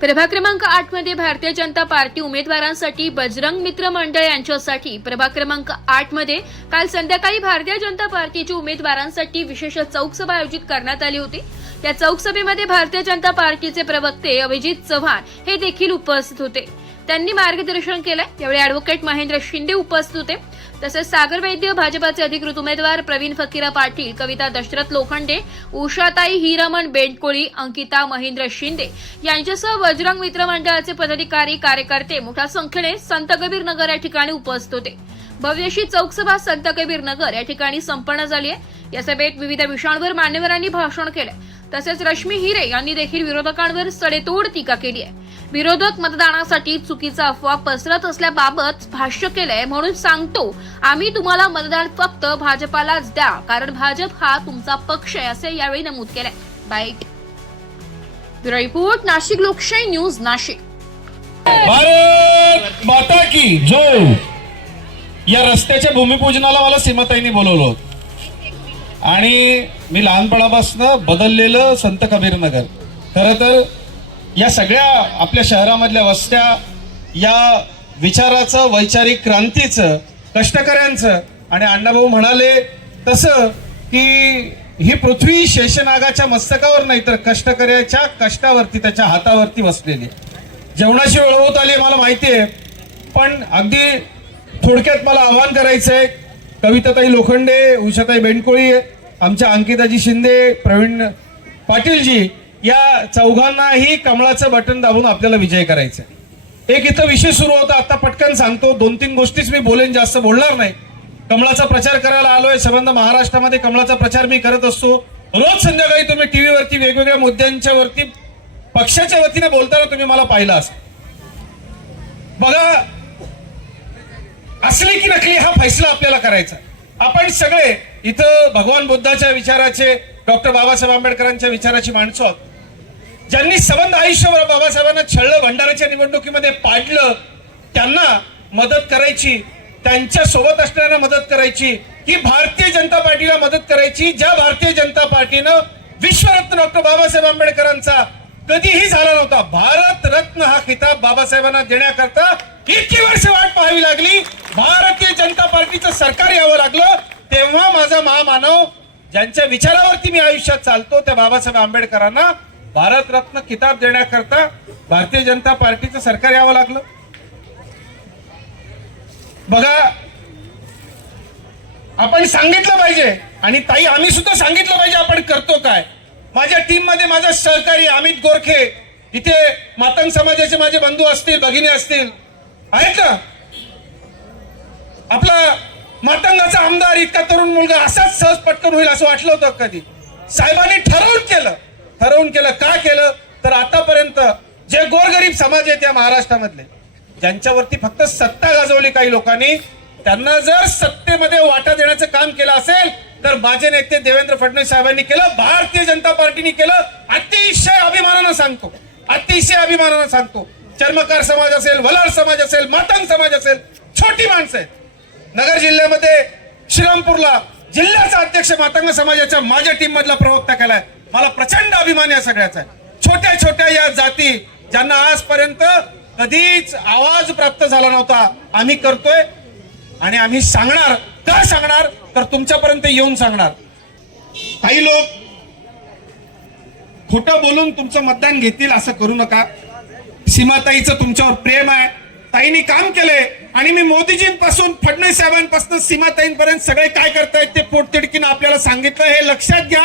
प्रभाग क्रमांक आठमध्ये भारतीय जनता पार्टी उमेदवारांसाठी बजरंग मित्र मंडळ यांच्यासाठी प्रभाग क्रमांक आठमध्ये काल संध्याकाळी भारतीय जनता पार्टीच्या उमेदवारांसाठी विशेष चौक सभा आयोजित करण्यात आली होती. या चौक सभेमध्ये भारतीय जनता पार्टीचे प्रवक्ते अभिजित चव्हाण हे देखील उपस्थित होते. त्यांनी मार्गदर्शन केलंय. यावेळी अॅडव्होकेट महेंद्र शिंदे उपस्थित होते. तसेच सागर वैद्य भाजपाचे अधिकृत उमेदवार प्रवीण फकीरा पाटील कविता दशरथ लोखंडे उषाताई हिरमण बेंडकोळी अंकिता महेंद्र शिंदे यांच्यासह बजरंग मित्र मंडळाचे पदाधिकारी कार्यकर्ते मोठ्या संख्येने संत कबीर नगर या ठिकाणी उपस्थित होते. भव्यशी चौकसभा संत कबीर नगर या ठिकाणी संपन्न झाली आहे. या सभेत विविध विषयांवर मान्यवरांनी भाषण केलं. तसेच रश्मी हिरे यांनी देखील विरोधकांवर सडेतोड टीका केली आहे. विरोधक मतदानासाठी चुकीचा अफवा पसरत असल्याबाबत भाष्य केलंय म्हणून सांगतो आम्ही तुम्हाला मतदान फक्त भाजपालाच द्या कारण भाजप हा तुमचा पक्ष आहे असे यावेळी नमूद केलंय. बाईट रिपोर्ट नाशिक लोकशाही न्यूज नाशिक. भारत माता की जो या रस्त्याच्या भूमिपूजनाला मला सीमाताईंनी बोलवलं आणि मी लहानपणापासून बदललेलं संत कबीर नगर खरं तर या सगळ्या आपल्या शहरामधल्या वस्त्या या विचाराचं वैचारिक क्रांतीचं कष्टकऱ्यांचं आणि अण्णाभाऊ म्हणाले तसं की ही पृथ्वी शेषनागाच्या मस्तकावर नाही तर कष्टकऱ्याच्या कष्टावरती त्याच्या हातावरती बसलेली. जेवणाशी जेवणाची होत आली मला माहिती आहे पण अगदी थोडक्यात मला आव्हान करायचं आहे कविताताई लोखंडे उषाताई बेंडकोळी आमच्या अंकिताजी शिंदे प्रवीण पाटीलजी या चौघांनाही कमळाचं बटन दाबून आपल्याला विजय करायचा आहे. एक इथं विषय सुरू होता आता पटकन सांगतो. दोन तीन गोष्टीच मी बोलेन जास्त बोलणार नाही. कमळाचा प्रचार करायला आलोय. संबंध महाराष्ट्रामध्ये कमळाचा प्रचार मी करत असतो. रोज संध्याकाळी तुम्ही टीव्हीवरती वेगवेगळ्या मुद्द्यांच्या वरती पक्षाच्या वतीने बोलताना तुम्ही मला पाहिलं असेल बघा असली की नकली हा फैसला आपल्याला करायचा. आपण सगळे इथं भगवान बुद्धाच्या विचाराचे डॉक्टर बाबासाहेब आंबेडकरांच्या विचाराची माणसं आहोत. ज्यांनी सबंध आयुष्यभर बाबासाहेबांना छळलं भंडाराच्या निवडणुकीमध्ये पाडलं त्यांना मदत करायची त्यांच्यासोबत असणाऱ्यांना मदत करायची ही भारतीय जनता पार्टीला मदत करायची ज्या भारतीय जनता पार्टीनं विश्वरत्न डॉक्टर बाबासाहेब आंबेडकरांचा कधीही झाला नव्हता. भारत रत्न हा खिताब बाबासाहेबांना देण्याकरता इतकी वर्ष वाट पाहावी लागली. भारतीय जनता पार्टीचं सरकार यावं लागलं तेव्हा माझा महामानव ज्यांच्या विचारावरती मी आयुष्यात चालतो त्या बाबासाहेब आंबेडकरांना भारतरत्न किताब देण्याकरता भारतीय जनता पार्टीचं सरकार यावं लागलं. बघा आपण सांगितलं पाहिजे आणि ताई आम्ही सुद्धा सांगितलं पाहिजे आपण करतो काय. माझ्या टीममध्ये माझा सहकारी अमित गोरखे इथे मातंग समाजाचे माझे बंधू असतील भगिनी असतील आहेत ना? आपला मातंगाचा आमदार इतका तरुण मुलगा असाच सहज पटकन होईल असं वाटलं होतं कधी? साहेबांनी ठरवून केलं. ठरवून केलं. का केलं? तर आतापर्यंत जे गोरगरीब समाज आहेत त्या महाराष्ट्रामधले ज्यांच्यावरती फक्त सत्ता गाजवली काही लोकांनी त्यांना जर सत्तेमध्ये वाटा देण्याचं काम केलं असेल तर माझे नेते देवेंद्र फडणवीस साहेबांनी केलं भारतीय जनता पार्टीने केलं अतिशय अभिमानानं सांगतो. अतिशय अभिमानानं सांगतो. चर्मकार समाज असेल वलार समाज असेल मातंग समाज असेल छोटी माणसं आहेत. नगर जिल्ह्यामध्ये श्रीरामपूरला जिल्ह्याचा अध्यक्ष मातंग समाजाच्या माझ्या टीम मधला प्रवक्ता केलाय. मला प्रचंड अभिमान या सगळ्याचा. आहे छोट्या छोट्या या जाती ज्यांना आजपर्यंत कधीच आवाज प्राप्त झाला नव्हता. आम्ही करतोय आणि आम्ही सांगणार. का सांगणार? तर तुमच्यापर्यंत येऊन सांगणार. काही लोक खोटं बोलून तुमचं मतदान घेतील असं करू नका. सीमाताईचं तुमच्यावर प्रेम आहे. ताईंनी काम केलंय. आणि मी मोदीजींपासून फडणवीस साहेबांपासून सीमाताईंपर्यंत सगळे काय करतायत ते पोटतिडकीनं आपल्याला सांगितलं हे लक्षात घ्या.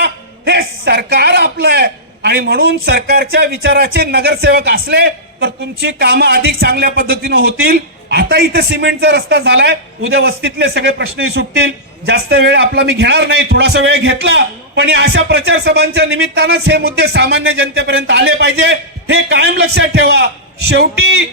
हे सरकार आपलं आहे आणि म्हणून सरकारच्या विचाराचे नगरसेवक असले तर तुमची कामं अधिक चांगल्या पद्धतीनं होतील. आता इथं सिमेंटचा रस्ता झालाय. उद्या वस्तीतले सगळे प्रश्नही सुटतील. जास्त वेळ आपला मी घेणार नाही. थोडासा वेळ घेतला. पण या अशा प्रचार सभांच्या निमित्तानंच हे मुद्दे सामान्य जनतेपर्यंत आले पाहिजे. हे कायम लक्षात ठेवा. शेवटी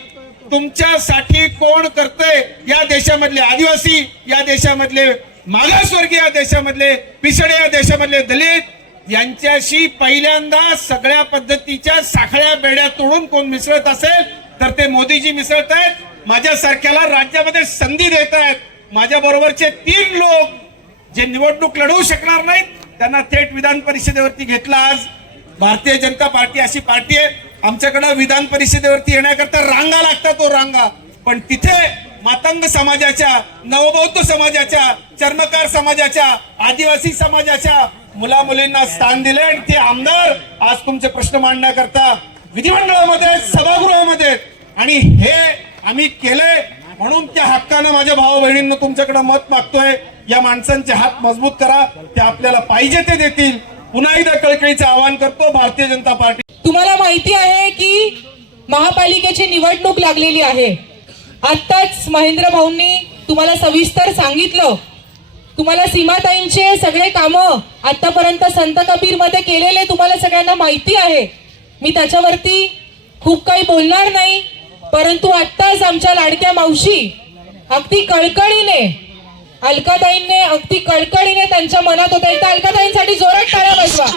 तुमच्यासाठी कोण करतंय या देशामधले आदिवासी या देशामधले मागासवर्गीय या देशामधले पिसडे या देशामधले दलित यांच्याशी पहिल्यांदा सगळ्या पद्धतीच्या साखळ्या बेड्या तोडून कोण मिसळत असेल तर ते मोदीजी मिसळत आहेत. माझ्यासारख्याला राज्यामध्ये संधी देत आहेत. माझ्या बरोबरचे तीन लोक जे निवडणूक लढवू शकणार नाहीत त्यांना थेट विधान परिषदेवरती घेतला आज. भारतीय जनता पार्टी अशी पार्टी आहे. आमच्याकडं विधान परिषदेवरती येण्याकरता रांगा लागतात तो रांगा. पण तिथे मातंग समाजाच्या नवबौद्ध समाजाच्या चर्मकार समाजाच्या आदिवासी समाजाच्या मुला मुलींना स्थान दिले आणि ते आमदार आज तुमचे प्रश्न मांडण्याकरता विधिमंडळामध्ये सभागृहामध्ये. आणि हे आम्ही केले म्हणून त्या हक्कानं माझ्या भाऊ बहिणींना तुमच्याकडे मत मागतोय. या माणसांचे हात मजबूत करा. ते आपल्याला पाहिजे ते देतील. पुन्हा एकदा कळकळीचं आवाहन करतो. भारतीय जनता पार्टी तुम्हाला माहिती आहे की महापालिकेची निवडणूक लागलेली आहे. आत्ताच महेंद्र भाऊंनी तुम्हाला सविस्तर सांगितलं. तुम्हाला सीमाताईंचे सगळे कामं आतापर्यंत संत कबीरमध्ये केलेले तुम्हाला सगळ्यांना माहिती आहे. मी त्याच्यावरती खूप काही बोलणार नाही परंतु आत्ताच आमच्या लाडक्या मावशी अगदी कळकळीने अलकाताईंने अगदी कळकळीने त्यांच्या मनात होतं एकदा अलकाताईंसाठी जोरात टाळ्या बसवा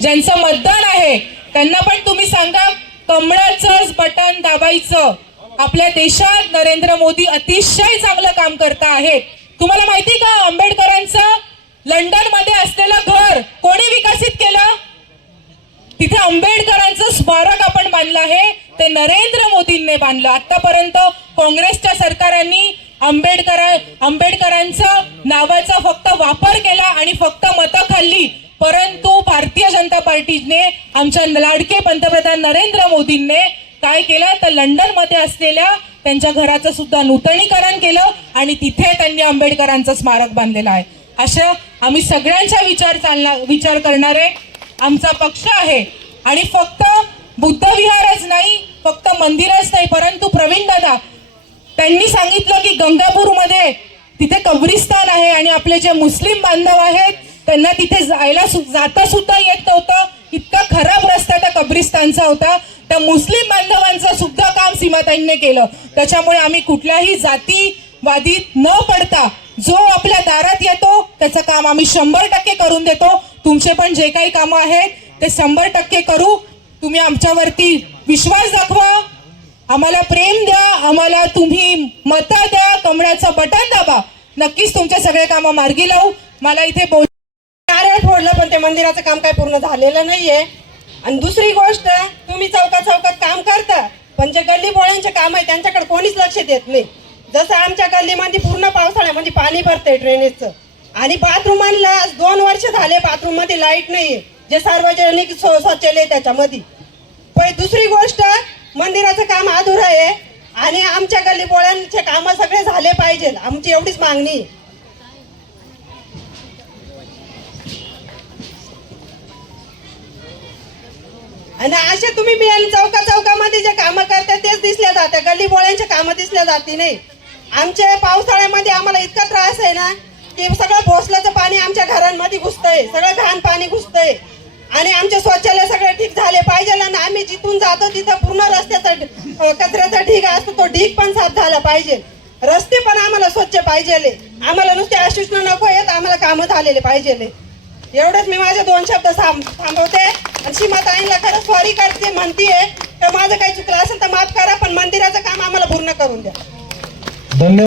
ज्यांचं मतदान आहे त्यांना पण तुम्ही सांगा कमळाचंच बटन दाबायचं. आपल्या देशात नरेंद्र मोदी अतिशय चांगलं काम करता आहेत. तुम्हाला माहिती का आंबेडकरांचं? लंडनमध्ये असलेलं घर कोणी विकसित केलं? तिथे आंबेडकरांचं स्मारक आपण बांधलं आहे ते नरेंद्र मोदींनी बांधलं. आतापर्यंत काँग्रेसच्या सरकारांनी आंबेडकर आंबेडकरांचं नावाचा फक्त वापर केला आणि फक्त मतं खाल्ली. परंतु भारतीय जनता पार्टीने आमच्या लाडके पंतप्रधान नरेंद्र मोदींनी काय केलं? तर लंडनमध्ये असलेल्या त्यांच्या घराचं सुद्धा नूतनीकरण केलं आणि तिथे त्यांनी आंबेडकरांचं स्मारक बांधलेलं आहे. अशा आम्ही सगळ्यांचा विचार चालणार विचार करणारे आमचा पक्ष आहे. आणि फक्त बुद्धविहारच नाही फक्त मंदिरच नाही परंतु प्रवीण दादा त्यांनी सांगितलं की गंगापूरमध्ये तिथे कब्रिस्तान आहे आणि आपले जे मुस्लिम बांधव आहेत त्यांना तिथे जायला सु- जाता सुद्धा येत नव्हतं. इतका खराब रस्ता त्या कब्रिस्तानचा होता. त्या मुस्लिम बांधवांचं सुद्धा काम सीमाताईंनी केलं. त्याच्यामुळे आम्ही कुठल्याही जातीवादीत न पडता जो आपल्या दारात येतो त्याचं काम आम्ही शंभर टक्के करून देतो. तुमचे पण जे काही कामं आहेत ते शंभर टक्के करू. तुम्ही आमच्यावरती विश्वास दाखवा. आम्हाला प्रेम द्या. आम्हाला तुम्ही मतं द्या. कमळाचं बटन दाबा. नक्कीच तुमचे सगळे कामं मार्गी लावू. मला इथे बोल नारळ पण ते मंदिराचं काम काय पूर्ण झालेलं नाहीये. आणि दुसरी गोष्ट तुम्ही चौकात चौकात काम करता पण जे गल्ली बोळ्यांचे काम आहे त्यांच्याकडे कोणीच लक्ष देत नाही. जसं आमच्या गल्लीमध्ये पूर्ण पावसाळ्यामध्ये म्हणजे पाणी भरतंय ड्रेनेजचं आणि बाथरूमांना आज दोन वर्ष झाले बाथरूममध्ये लाइट नाहीये. जे सार्वजनिक शौचालय त्याच्यामध्ये. पण दुसरी गोष्ट मंदिराचं काम अधुरं आहे. आणि आमच्या गल्ली बोळ्यांचे कामं सगळे झाले पाहिजे आमची एवढीच मागणी आहे. आणि असे तुम्ही बियाणे चौका चौकामध्ये जे कामं करता तेच दिसल्या जाते. गल्ली बोळ्यांच्या कामं दिसल्या जाते नाही. आमच्या पावसाळ्यामध्ये आम्हाला इतका त्रास आहे ना की सगळं भोसल्याचं पाणी आमच्या घरांमध्ये घुसतंय. सगळं घाण पाणी घुसतंय. आणि आमचे शौचालय सगळे ठीक झाले पाहिजे आणि आम्ही जिथून जातो तिथं पूर्ण रस्त्याचा कचऱ्याचा ढीग असतो तो ढीग पण साफ झाला पाहिजे. रस्ते पण आम्हाला स्वच्छ पाहिजे आम्हाला नुसते आशिष्ण नको येत आम्हाला कामं झालेले पाहिजे एवढंच मी माझे दोन शब्द थांब- थांबवते. आणि सीमाताईंना खरं सॉरी करते म्हणतीये. तर माझं काही चुकलं असेल तर माफ करा पण मंदिराचं काम आम्हाला पूर्ण करून द्या. धन्यवाद.